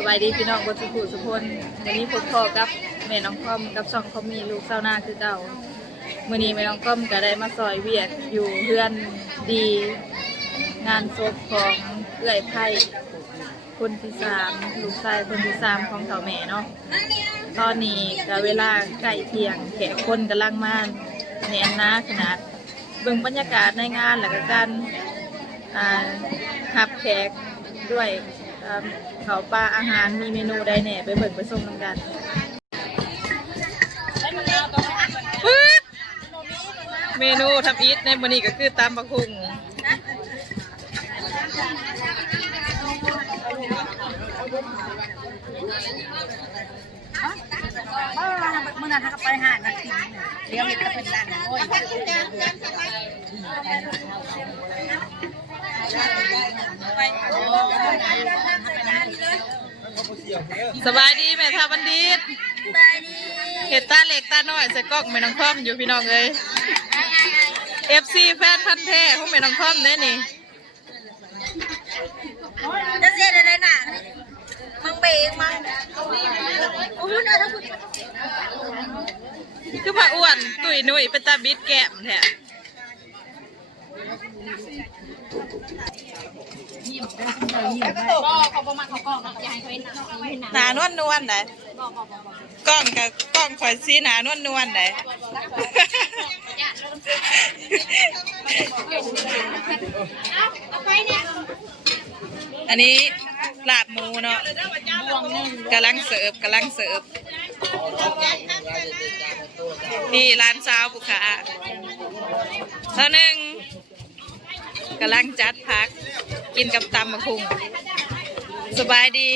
สบายดีพี่น้องบนสุขุสุพลวันนี้พบพ่อกับแม่น้องคอมกับสองคอมมีลูกเศร้าหน้าคือเก่ามื่อนี้แม่น้องคอมก็ได้มาซอยเวียกอยู่เพื่อนดีงานศพของเอื้อยไผ่คนที่สามลูกชายคนที่สามของเฒ่าแม่เนาะตอนนี้ก็เวลาใกล้เที่ยงแขกคนกำลังมาแน่นหนาขนาดเบิ่งบรรยากาศในงานแล้วก็การอ่าหับแขกด้วย เขาปลาอาหารมีเมนูใดแหน่ไปเบิ่งไปชมนำกันเมนูทำอีทในมื้อนี้ก็คือตำบักหุ่งเมื่อนั้นเขาก็ไปหานักกินเลี้ยงให้เขาเป็นร้านโอ้ย สบายดีแม่ทาบันดีดเห็ดตาเล็กตาน้อยใส่กล้องแม่น้องคอมอยู่พี่น้องเลยเอฟซีแฟนพันธ์แท้ของแม่น้องคอมเด้นี่จะเสียอะไรน่ะมังเบงมังโอ้ยน่าทั้งคุณคือมาอ้วนตุยนุ่ยเป็นตาบิดแก้มแท้ หนานวลนวลไหนกล้องกับกล้องข่อยซีหนานวลนวลไหนอันนี้ลาบหมูเนาะกำลังเสิร์ฟกำลังเสิร์ฟนี่ร้านซาวบุขาเท่านึง กำลังจัดพัก กินกับตำมะพุงสบายดี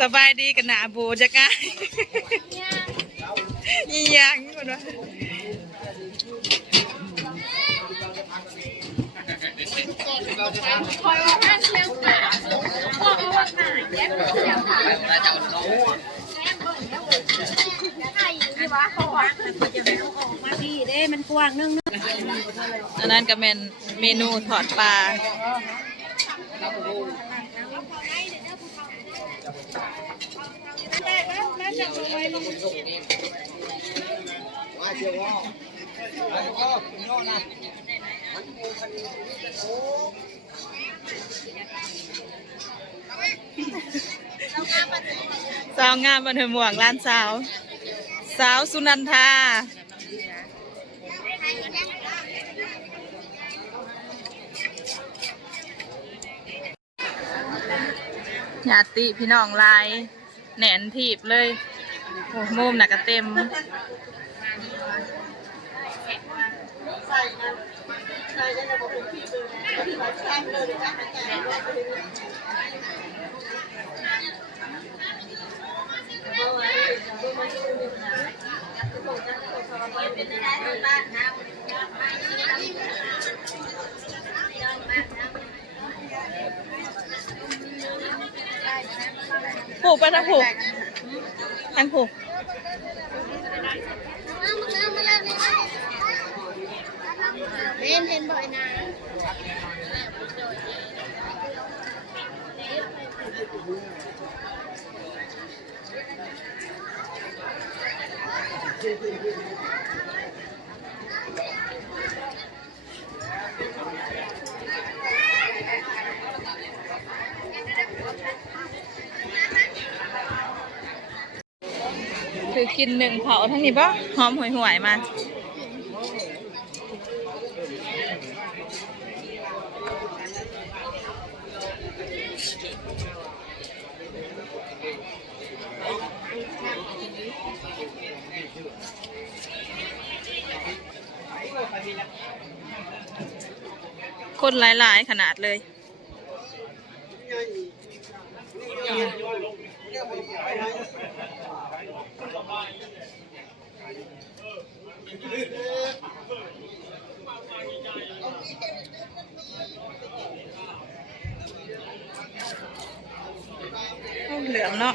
สบายดีกันหนาโบจะกล้ายี่ยังคนวะพี่เด้มัน กว้างนึงอันนั้นก็เป็นเมนูถอดปลาสาวงามบันเทิงหมวงร้านสาว สาวสุนันทา ญาติพี่น้องลายแหนนทีบเลยโอ้มุมหนักก็เต็ม ผูกไปทางผูกทางผูก เล่นเห็นบ่อยนะ คือ กินหนึ่งเผาทั้งนี้ปะหอมห่วยห่วยๆมาคนหลาย ๆ ขนาดเลย เหลืองเนาะ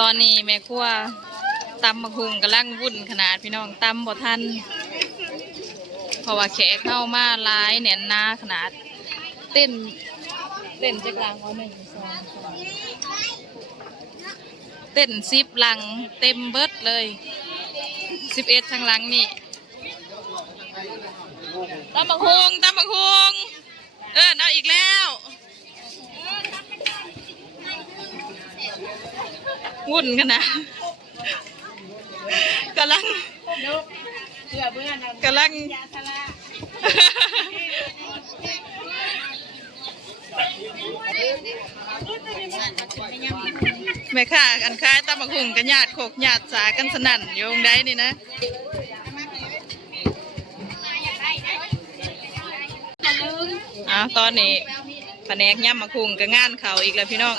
ตอนนี้แม่ครัวตำมะคุงกำลังวุ่นขนาดพี่น้องตำบ่ทันเพราะว่าแขกเข้ามาหลายแหน่นหนาขนาด เต้นเต้นจักรังเอาหนึ่งสองสามเต้นซิบลังเต็มเบิดเลยสิบเอ็ดทางหลังนี่ตำบักฮุงตำบักฮุงเออเอาอีกแล้ว วุ่นกันนะกำลังกำลังแม่ค่ะอันค้ายตำบักหุ่งกันญาติโขกญาติสากันสนั่นโยงได้นี่นะอ้าวตอนนี้แผนกย่ำมะคุงกับงานเขาอีกแล้วพี่น้อง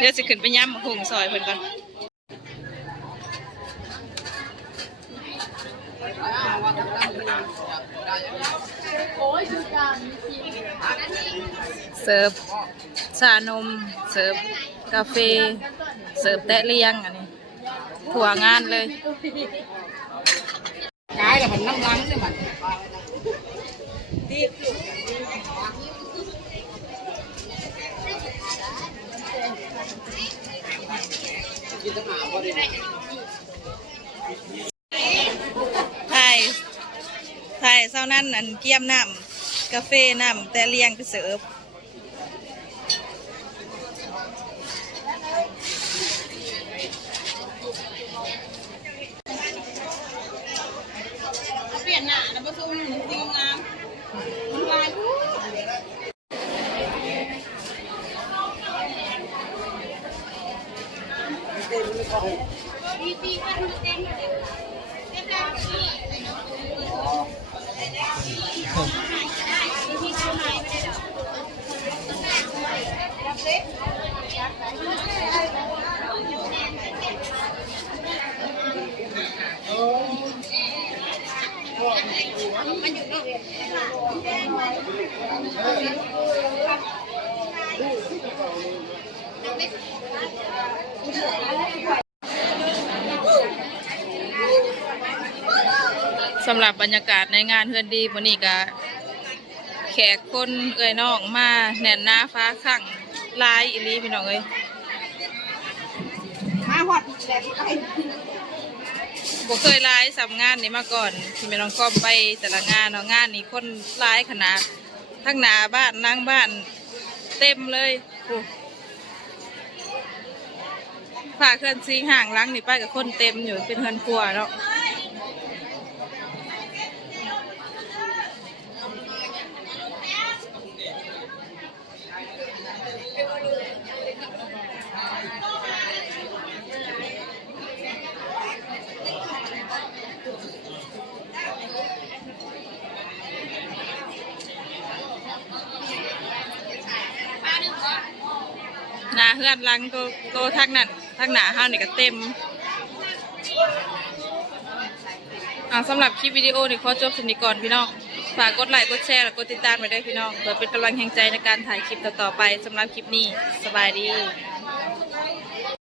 เดี๋ยวสิขึ้นไปย่ำมะคุงซอยเพิ่นก่อนเสิร์ฟชานม เสิร์ฟกาแฟเสิร์ฟแตะเลียงอันนี้ถั่วงานเลยกายแล้วมันน้ำลังใช่ไหม ไทยไทยเศร้านั่นอันเกียมน้ำกาแฟน้ำแต่เลี้ยงไปเสิร์ฟเปลี่ยนหน้าแล้วมาสู้ จริงงามลาย สำหรับบรรยากาศในงานเฮือนดีวันนี้ก็แขกคนเอ่ยน้องมาแน่นหน้าฟ้าขังลายอีลีพี่น้องเอ้ยมาหอดแหลกไปบ่เคยลายสำงานนี้มาก่อนที่แม่น้องก้อมไปแต่ละงานเนาะงานนี้คนลายขนาดทั้งหนาบ้านนั่งบ้านเต็มเลยโอ้าเคลื่อนซีห่างล้างนี่ไปกับคนเต็มอยู่เป็นเฮือนครัวเนาะ หน้าเฮือนหลังโตโตทักนั่นทักหนาห้านี่ก็เต็มอ่าสำหรับคลิปวิดีโอนี่ขอจบสนิก่อนพี่น้อง ฝากกดไลค์กดแชร์และกดติดตามไว้ด้วยพี่น้องเพื่อเป็นกำลังแห่งใจในการถ่ายคลิปต่อๆไปสำหรับคลิปนี้สบายดี